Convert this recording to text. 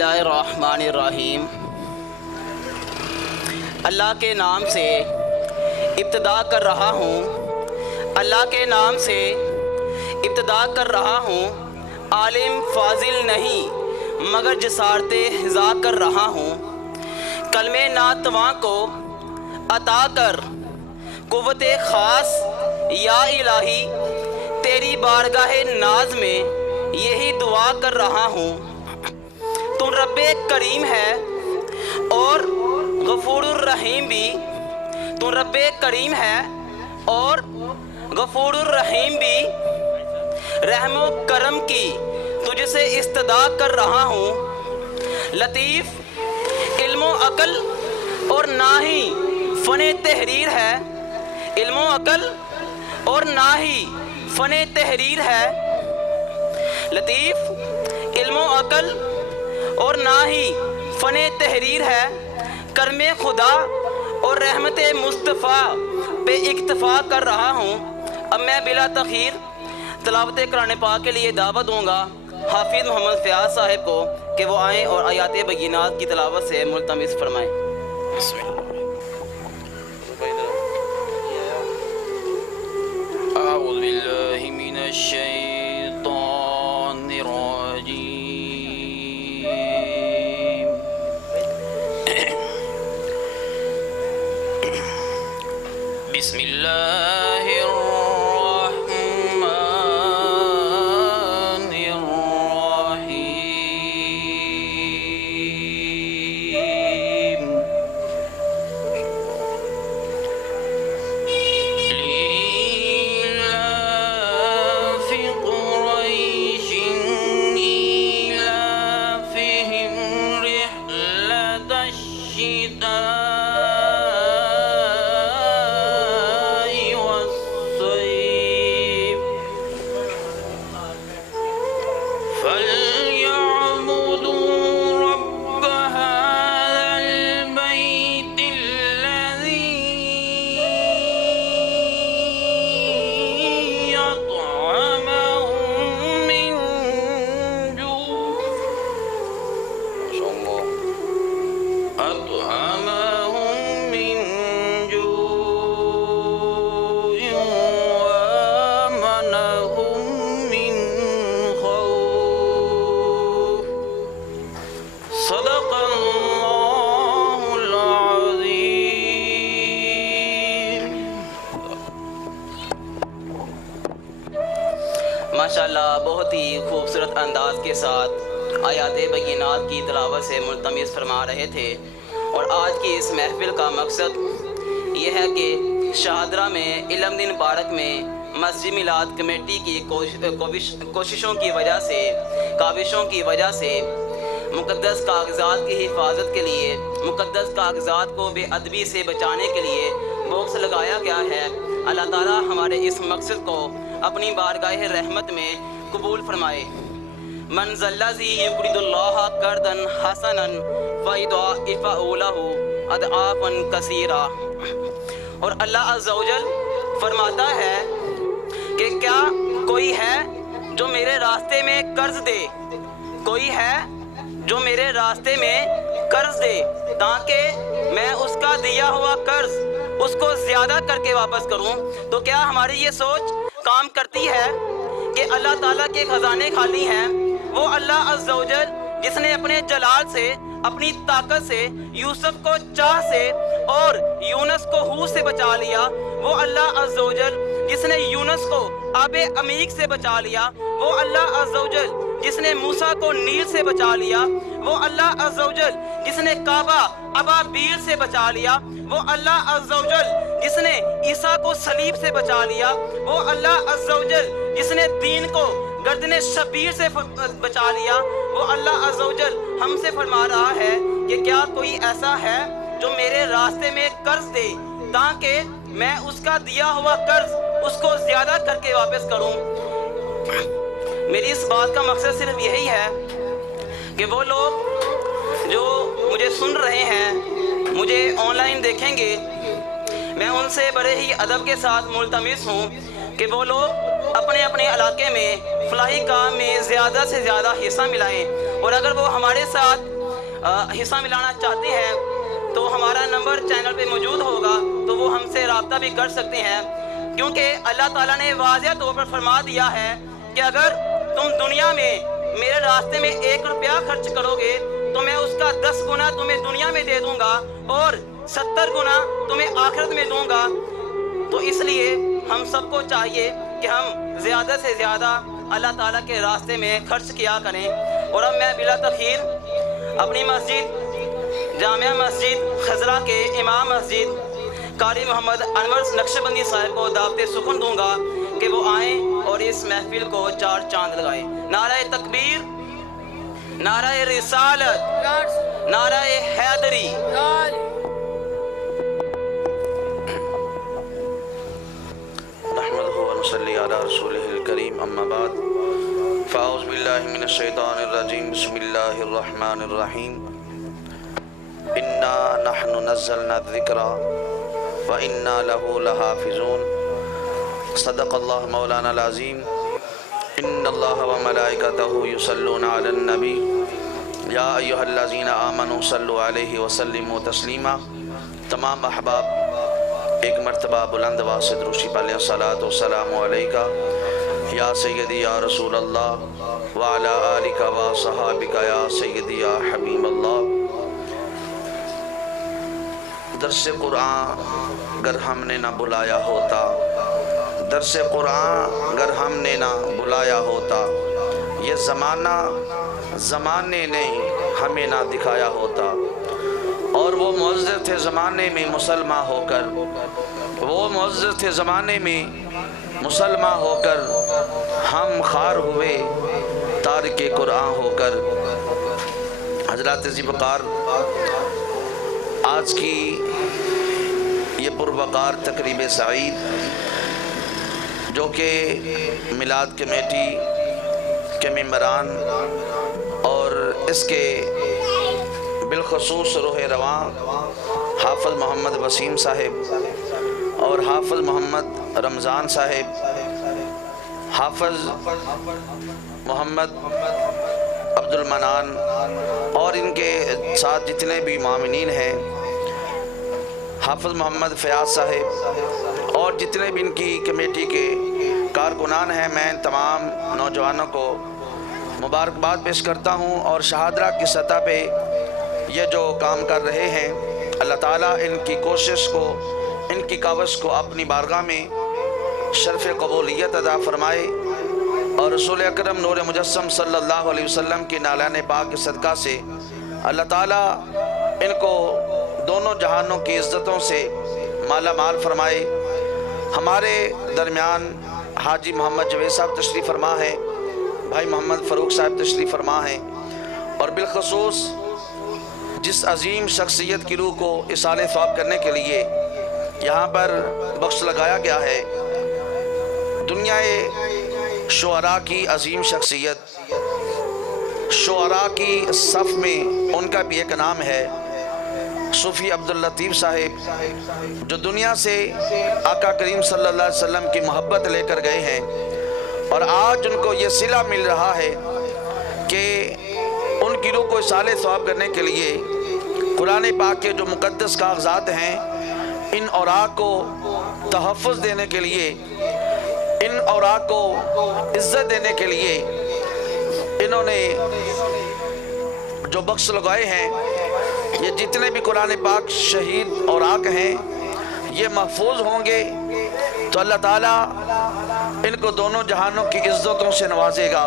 اللہ الرحمن الرحیم۔ اللہ کے نام سے ابتدا کر رہا ہوں، اللہ کے نام سے ابتدا کر رہا ہوں، عالم فاضل نہیں مگر جسارت حضا کر رہا ہوں۔ کلمہ ناتواں کو عطا کر قوت خاص یا الہی، تیری بارگاہ ناز میں یہی دعا کر رہا ہوں۔ تو رب کریم ہے اور غفور الرحیم بھی، تو رب کریم ہے اور غفور الرحیم بھی، رحم و کرم کی تجھ سے استدعا کر رہا ہوں۔ لطیف علم و عقل اور نہ ہی فن تحریر ہے، علم و عقل اور نہ ہی فن تحریر ہے، لطیف علم و عقل اور نہ ہی فن تحریر ہے، کرم خدا اور رحمت مصطفیٰ پہ اکتفا کر رہا ہوں۔ اب میں بلا تاخیر تلاوت قرآن پاک کے لیے دعوت دوں گا حافظ محمد فیاض صاحب کو کہ وہ آئیں اور آیات بینات کی تلاوت سے ملتمس فرمائیں۔ اعوذ باللہ من الشیطان الرجیم، بسم اللہ الرحمن الرحیم۔ ماشاءاللہ بہت ہی خوبصورت انداز کے ساتھ آیات بینات کی تلاوت سے ملتمس فرما رہے تھے، اور آج کی اس محفل کا مقصد یہ ہے کہ شاہدرہ میں علم دن مبارک میں مسجد میلاد کمیٹی کی کوششوں کی وجہ سے مقدس کاغذات کی حفاظت کے لیے، مقدس کاغذات کو بے ادبی سے بچانے کے لیے باکس لگایا گیا ہے۔ اللہ تعالیٰ ہمارے اس مقصد کو اپنی بارگاہ رحمت میں قبول فرمائے۔ من ذا الذی یقرض اللہ قرضا حسنا فیضاعفہ لہ اضعافا کثیرا۔ اور اللہ عز و جل فرماتا ہے کہ کیا کوئی ہے جو میرے راستے میں قرض دے، کوئی ہے جو میرے راستے میں قرض دے تاکہ میں اس کا دیا ہوا قرض اس کو زیادہ کر کے واپس کروں۔ تو کیا ہماری یہ سوچ کام کرتی ہے کہ اللہ تعالیٰ کے خزانے خالی ہیں؟ وہ اللہ عز و جل جس نے اپنے جلال سے، اپنی طاقت سے یوسف کو چاہ سے اور یونس کو ہو سے بچا لیا، وہ اللہ عز و جل جس نے یونس کو آب عمیق سے بچا لیا، وہ اللہ عز و جل جس نے موسیٰ کو نیل سے بچا لیا، وہ اللہ عز و جل جس نے کعبہ ابابیل سے بچا لیا، وہ اللہ عز و جل جس نے عیسیٰ کو صلیب سے بچا لیا، وہ اللہ عز و جل جس نے دین کو گردن شبیر سے بچا لیا، وہ اللہ عز و جل ہم سے فرما رہا ہے کہ کیا کوئی ایسا ہے جو میرے راستے میں قرض دے تاکہ میں اس کا دیا ہوا قرض اس کو زیادہ کر کے واپس کروں۔ میری اس بات کا مقصد صرف یہی ہے کہ وہ لوگ جو مجھے سن رہے ہیں، مجھے آن لائن دیکھیں گے، میں ان سے بڑے ہی ادب کے ساتھ ملتمس ہوں کہ وہ لوگ اپنے اپنے علاقے میں فلاحی کام میں زیادہ سے زیادہ حصہ ملائیں، اور اگر وہ ہمارے ساتھ حصہ ملانا چاہتے ہیں تو ہمارا نمبر چینل پہ موجود ہوگا، تو وہ ہم سے رابطہ بھی کر سکتے ہیں، کیونکہ اللہ تعالیٰ نے واضح طور پر فرما دیا ہے کہ اگر تم دنیا میں میرے راستے میں 1 روپیہ خرچ کرو گے تو میں اس کا 10 گنا تمہیں دنیا میں دے دوں گا اور 70 گنا تمہیں آخرت میں دوں گا۔ تو اس لیے ہم سب کو چاہیے کہ ہم زیادہ سے زیادہ اللہ تعالیٰ کے راستے میں خرچ کیا کریں۔ اور اب میں بلا تاخیر اپنی مسجد جامعہ مسجد خضرہ کے امام مسجد قاری محمد انور نقشبندی صاحب کو دعوت سخن دوں گا کہ وہ آئیں اور اس محفل کو 4 چاند لگائیں۔ نعرہ تکبیر، نعرہ رسالت، نعرہ حیدری۔ نحمدہ و نصلی علی رسولہ الکریم، اما بعد فاعوذ باللہ من الشیطان الرجیم، بسم اللہ الرحمن الرحیم۔ انا نحن نزلنا الذکر وَإِنَّا لَهُ لَحَافِظُونَ۔ صدق اللہ مولانا العظیم۔ ان اللہ وملائکتہ یصلون علی النبی یا ایہا الذین آمنوا صلوا علیہ وسلموا تسلیما۔ تمام احباب ایک مرتبہ بلند آواز سے دروشی پڑھیں، الصلاۃ والسلام علیکہ یا سیدی یا رسول اللہ وعلی آلکہ و صحابکہ یا سیدی یا حبیب اللہ۔ درس قرآن اگر ہم نے نہ بلایا ہوتا، درس قرآن اگر ہم نے نہ بلایا ہوتا، یہ زمانے نے ہمیں نہ دکھایا ہوتا، اور وہ معزز تھے زمانے میں مسلمان ہو کر، وہ معزز تھے زمانے میں مسلمان ہو کر، ہم خار ہوئے تارک قرآن ہو کر۔ حضرات ذوالفقار، آج کی یہ پروقار تقریب سعید جو کہ میلاد کمیٹی کے ممبران اور اس کے بالخصوص روح رواں حافظ محمد وسیم صاحب اور حافظ محمد رمضان صاحب، حافظ محمد عبد المنان اور ان کے ساتھ جتنے بھی معاونین ہیں، حافظ محمد فیاض صاحب اور جتنے بھی ان کی کمیٹی کے کارکنان ہیں، میں تمام نوجوانوں کو مبارکباد پیش کرتا ہوں، اور شہادرہ کی سطح پہ یہ جو کام کر رہے ہیں، اللہ تعالیٰ ان کی کوشش کو، ان کی کاوش کو اپنی بارگاہ میں شرف قبولیت عطا فرمائے، اور رسول اکرم نور مجسم صلی اللہ علیہ وسلم کی نالان پاک کے صدقہ سے اللہ تعالیٰ ان کو دونوں جہانوں کی عزتوں سے مالا مال فرمائے۔ ہمارے درمیان حاجی محمد جوید صاحب تشریف فرما ہیں، بھائی محمد فاروق صاحب تشریف فرما ہیں، اور بالخصوص جس عظیم شخصیت کی روح کو اصالِ ثواب کرنے کے لیے یہاں پر بخش لگایا گیا ہے، دنیا شعراء کی عظیم شخصیت، شعراء کی صف میں ان کا بھی ایک نام ہے، صوفی عبداللطیف صاحب، جو دنیا سے آقا کریم صلی اللہ علیہ وسلم کی محبت لے کر گئے ہیں، اور آج ان کو یہ صلہ مل رہا ہے کہ ان کی روح کو اصالِ ثواب کرنے کے لیے قرآن پاک کے جو مقدس کاغذات ہیں، ان اوراق کو تحفظ دینے کے لیے، ان اوراق کو عزت دینے کے لیے انہوں نے جو بخش لگائے ہیں، یہ جتنے بھی قرآن پاک شہید اوراق ہیں یہ محفوظ ہوں گے تو اللہ تعالیٰ ان کو دونوں جہانوں کی عزتوں سے نوازے گا۔